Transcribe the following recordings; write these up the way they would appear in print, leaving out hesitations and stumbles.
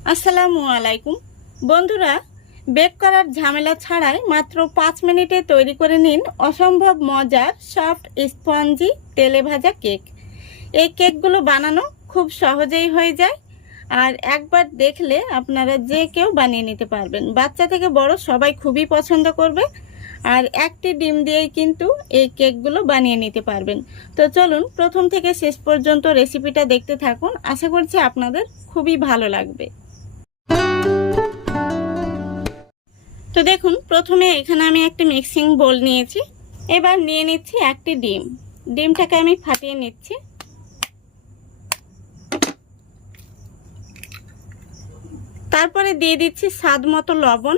আসসালামু আলাইকুম বন্ধুরা, বেক করার ঝামেলা ছাড়াই মাত্র 5 মিনিটে তৈরি করে নিন অসম্ভব মজার সফট স্পঞ্জি তেলে ভাজা কেক। এই কেকগুলো বানানো খুব সহজেই হয়ে যায়, আর একবার দেখলে আপনারা যে কেউ বানিয়ে নিতে পারবেন। বাচ্চা থেকে বড় সবাই খুবই পছন্দ করবে, আর একটি ডিম দিয়েই কিন্তু এই কেকগুলো বানিয়ে নিতে পারবেন। তো চলুন প্রথম থেকে শেষ পর্যন্ত রেসিপিটা দেখতে থাকুন, আশা করছি আপনাদের খুবই ভালো লাগবে। তো দেখুন, প্রথমে এখানে আমি একটি মিক্সিং বোল নিয়েছি। এবার নিয়ে নিচ্ছি একটি ডিম। ডিমটাকে আমি ফাটিয়ে নিচ্ছি। তারপরে দিয়ে দিচ্ছি স্বাদ মতো লবণ।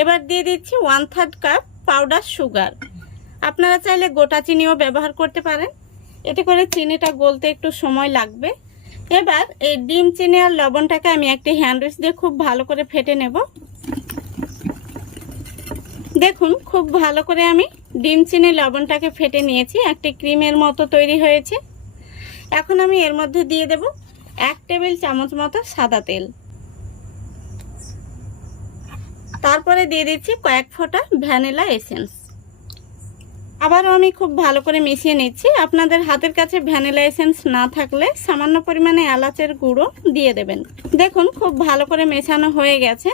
এবার দিয়ে দিচ্ছি 1/3 কাপ পাউডার সুগার। আপনারা চাইলে গোটা চিনিও ব্যবহার করতে পারেন, এতে করে চিনিটা গলতে একটু সময় লাগবে। এবার এই ডিম, চিনি আর লবণটাকে আমি একটি হ্যান্ড উইচ দিয়ে খুব ভালো করে ফেটে নেব। দেখুন, খুব ভালো করে আমি ডিম, চিনি, লবণটাকে ফেটে নিয়েছি। একটি ক্রিমের মতো তৈরি হয়েছে। এখন আমি এর মধ্যে দিয়ে দেব 1 টেবিল চামচ মতো সাদা তেল। তারপরে দিয়ে দিচ্ছি কয়েক ফোঁটা ভ্যানিলা এসেন্স। আবারও আমি খুব ভালো করে মিশিয়ে নিচ্ছি। আপনাদের হাতের কাছে ভ্যানিলা এসেন্স না থাকলে সামান্য পরিমাণে এলাচের গুঁড়ো দিয়ে দেবেন। দেখুন, খুব ভালো করে মেশানো হয়ে গেছে।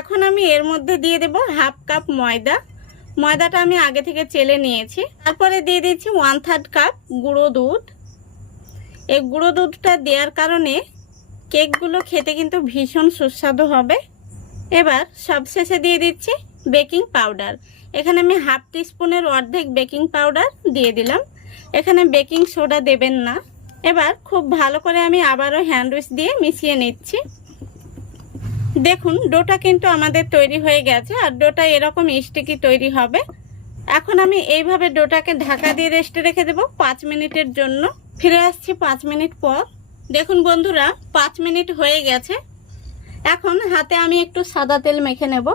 এখন আমি এর মধ্যে দিয়ে দেব 1/2 কাপ ময়দা। ময়দাটা আমি আগে থেকে চেলে নিয়েছি। তারপরে দিয়ে দিচ্ছি 1/3 কাপ গুঁড়ো দুধ। এই গুঁড়ো দুধটা দেওয়ার কারণে কেকগুলো খেতে কিন্তু ভীষণ সুস্বাদু হবে। এবার সবশেষে দিয়ে দিচ্ছি বেকিং পাউডার। এখানে আমি 1/2 টিস্পুনের অর্ধেক বেকিং পাউডার দিয়ে দিলাম। এখানে বেকিং সোডা দেবেন না। এবার খুব ভালো করে আমি আবারও হ্যান্ড উইচ দিয়ে মিশিয়ে নিচ্ছি। দেখুন, ডোটা কিন্তু আমাদের তৈরি হয়ে গেছে, আর ডোটা এরকম স্টিকি তৈরি হবে। এখন আমি এইভাবে ডোটাকে ঢাকা দিয়ে রেস্টে রেখে দেব 5 মিনিটের জন্য। ফিরে আসছি 5 মিনিট পর। দেখুন বন্ধুরা, 5 মিনিট হয়ে গেছে। এখন হাতে আমি একটু সাদা তেল মেখে নেব।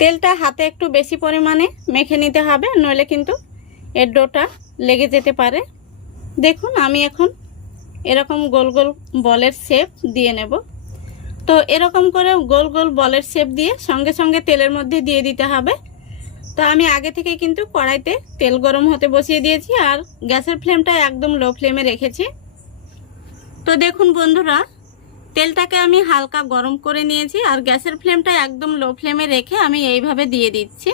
তেলটা হাতে একটু বেশি পরিমাণে মেখে নিতে হবে, নইলে কিন্তু এর ডোটা লেগে যেতে পারে। দেখুন, আমি এখন এরকম গোল গোল বলের শেপ দিয়ে নেব। তো এরকম করে গোল গোল বলের শেপ দিয়ে সঙ্গে সঙ্গে তেলের মধ্যে দিয়ে দিতে হবে। তো আমি আগে থেকে কিন্তু কড়াইতে তেল গরম হতে বসিয়ে দিয়েছি, আর গ্যাসের ফ্লেমটা একদম লো ফ্লেমে রেখেছি। তো দেখুন বন্ধুরা, তেলটাকে আমি হালকা গরম করে নিয়েছি, আর গ্যাসের ফ্লেমটা একদম লো ফ্লেমে রেখে আমি এইভাবে দিয়ে দিচ্ছি।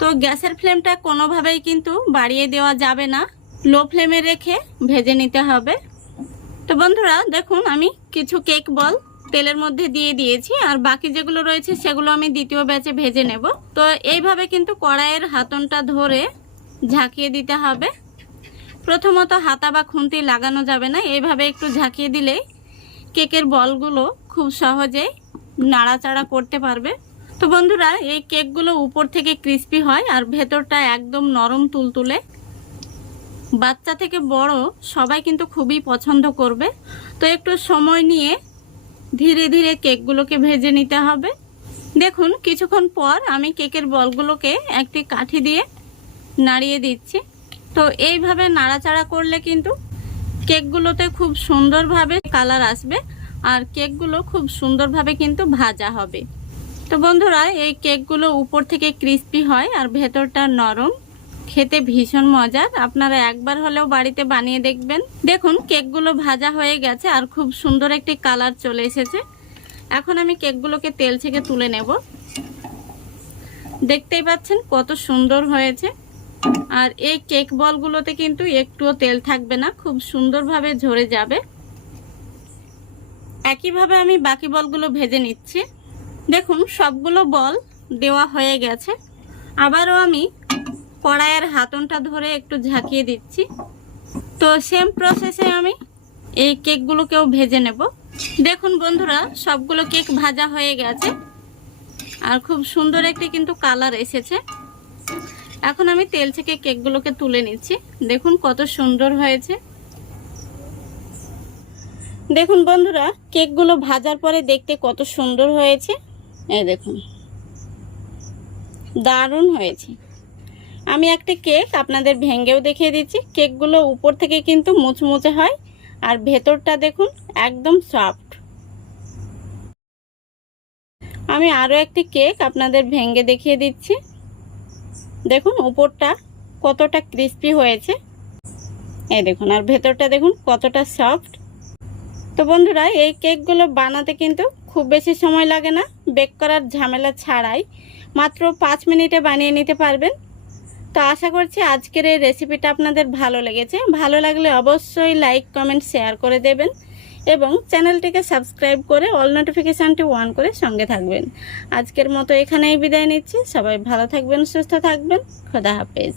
তো গ্যাসের ফ্লেমটা কোনোভাবেই কিন্তু বাড়িয়ে দেওয়া যাবে না, লো ফ্লেমে রেখে ভেজে নিতে হবে। তো বন্ধুরা দেখুন, আমি কিছু কেক বল তেলের মধ্যে দিয়ে দিয়েছি, আর বাকি যেগুলো রয়েছে সেগুলো আমি দ্বিতীয় ব্যাচে ভেজে নেব। তো এইভাবে কিন্তু কড়াইয়ের হাতনটা ধরে ঝাঁকিয়ে দিতে হবে। প্রথমত হাতা বা খুন্তি লাগানো যাবে না, এইভাবে একটু ঝাঁকিয়ে দিলেই কেকের বলগুলো খুব সহজেই নাড়াচাড়া করতে পারবে। তো বন্ধুরা, এই কেকগুলো উপর থেকে ক্রিস্পি হয়, আর ভেতরটা একদম নরম তুলতুলে। বাচ্চা থেকে বড় সবাই কিন্তু খুবই পছন্দ করবে। তো একটু সময় নিয়ে ধীরে ধীরে কেকগুলোকে ভেজে নিতে হবে। দেখুন, কিছুক্ষণ পর আমি কেকের বলগুলোকে একটি কাঠি দিয়ে নাড়িয়ে দিচ্ছি। তো এইভাবে নাড়াচাড়া করলে কিন্তু কেকগুলোতে খুব সুন্দরভাবে কালার আসবে, আর কেকগুলো খুব সুন্দরভাবে কিন্তু ভাজা হবে। তো বন্ধুরা, এই কেকগুলো উপর থেকে ক্রিস্পি হয় আর ভেতরটা নরম, খেতে ভীষণ মজার। আপনারা একবার হলেও বাড়িতে বানিয়ে দেখবেন। দেখুন, কেকগুলো ভাজা হয়ে গেছে আর খুব সুন্দর একটি কালার চলে এসেছে। এখন আমি কেকগুলোকে তেল থেকে তুলে নেব। দেখতেই পাচ্ছেন কত সুন্দর হয়েছে। আর এই কেক বলগুলোতে কিন্তু একটুও তেল থাকবে না, খুব সুন্দরভাবে ঝরে যাবে। একইভাবে আমি বাকি বলগুলো ভেজে নিচ্ছি। দেখুন, সবগুলো বল দেওয়া হয়ে গেছে। আবারও আমি কড়াইয়ের হাতনটা ধরে একটু ঝাঁকিয়ে দিচ্ছি। তো সেম প্রসেসে আমি এই কেকগুলোকেও ভেজে নেব। দেখুন বন্ধুরা, সবগুলো কেক ভাজা হয়ে গেছে, আর খুব সুন্দর একটি কিন্তু কালার এসেছে। এখন আমি তেল থেকে কেকগুলোকে তুলে নিচ্ছি। দেখুন কত সুন্দর হয়েছে। দেখুন বন্ধুরা, কেকগুলো ভাজার পরে দেখতে কত সুন্দর হয়েছে। এই দেখুন, দারুণ হয়েছে। আমি একটা কেক আপনাদের ভেঙেও দেখিয়ে দিচ্ছি। কেকগুলো উপর থেকে কিন্তু মুচমুচে হয়, আর ভেতরটা দেখুন একদম সফট। আমি আরও একটি কেক আপনাদের ভেঙে দেখিয়ে দিচ্ছি। দেখুন উপরটা কতটা ক্রিস্পি হয়েছে, এই দেখুন, আর ভেতরটা দেখুন কতটা সফট। তো বন্ধুরা, এই কেকগুলো বানাতে কিন্তু খুব বেশি সময় লাগে না, বেক করার ঝামেলা ছাড়াই মাত্র 5 মিনিটে বানিয়ে নিতে পারবেন। তো আশা করছি আজকের এই রেসিপিটা আপনাদের ভালো লেগেছে। ভালো লাগলে অবশ্যই লাইক, কমেন্ট, শেয়ার করে দেবেন এবং চ্যানেলটিকে সাবস্ক্রাইব করে অল নোটিফিকেশানটি অন করে সঙ্গে থাকবেন। আজকের মতো এখানেই বিদায় নিচ্ছি। সবাই ভালো থাকবেন, সুস্থ থাকবেন। খোদা হাফেজ।